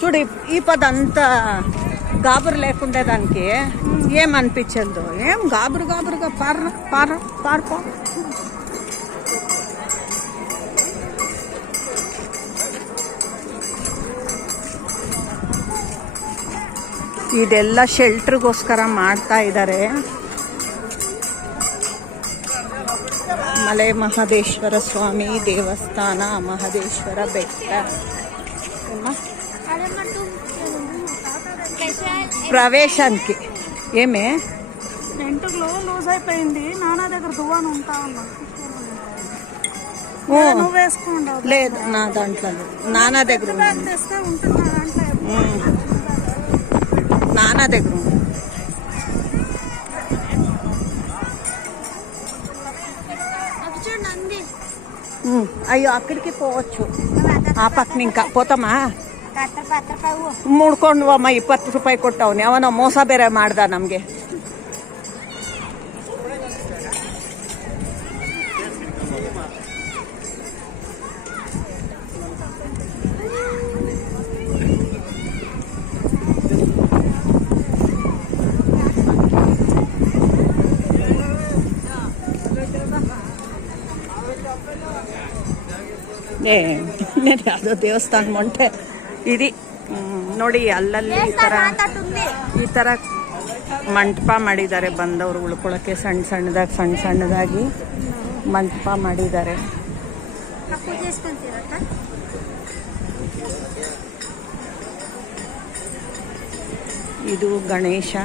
చూడు ఈ- ఈ పద అంత గాబరు లేకుండే దానికి ఏం అనిపించదు ఏం గాబరు గాబరుగా పార పార పాడుకో ಇದೆಲ್ಲ ಶೆಲ್ಟ್ರಿಗೋಸ್ಕರ ಮಾಡ್ತಾ ಇದ್ದಾರೆ ಮಲೆ ಮಹದೇಶ್ವರ ಸ್ವಾಮಿ ದೇವಸ್ಥಾನ ಮಹದೇಶ್ವರ ಬೆಟ್ಟ ప్రవేశానికి. ఏమే? ఇంటర్లో లూజ్ అయిపోయింది. నానా దగ్గర దువ్వాను ఉంటా ఉన్నా నువ్వు వేసుకోండి? లేదు నా దాంట్లో నానా దగ్గర తెస్తే ఉంటుంది నానా దగ్గర అయ్యో అక్కడికి పోవచ్చు. ఆ పక్కన ఇంకా పోతామా? ಕತ್ತ ಪತ್ರ ಪಾವು ಮುಡ್ಕೊಂಡು ಅಮ್ಮ ಇಪ್ಪತ್ತು ರೂಪಾಯಿ ಕೊಟ್ಟವನೇ. ಅವನ ಮೋಸ ಬೇರೆ ಮಾಡ್ದ ನಮಗೆ. ಯಾವುದೋ ದೇವಸ್ಥಾನ ಮೊಂಟೆ. ಇದಿ ನೋಡಿ ಅಲ್ಲಲ್ಲಿ ಈ ತರ ಈ ತರ ಮಂಟಪ ಮಾಡಿದ್ದಾರೆ ಬಂದವರು, ಉಳ್ಕೊಳಕ್ಕೆ ಸಣ್ಣ ಸಣ್ಣದಾಗಿ ಸಣ್ಣ ಸಣ್ಣದಾಗಿ ಮಂಟಪ ಮಾಡಿದ್ದಾರೆ. ಇದು ಗಣೇಶ.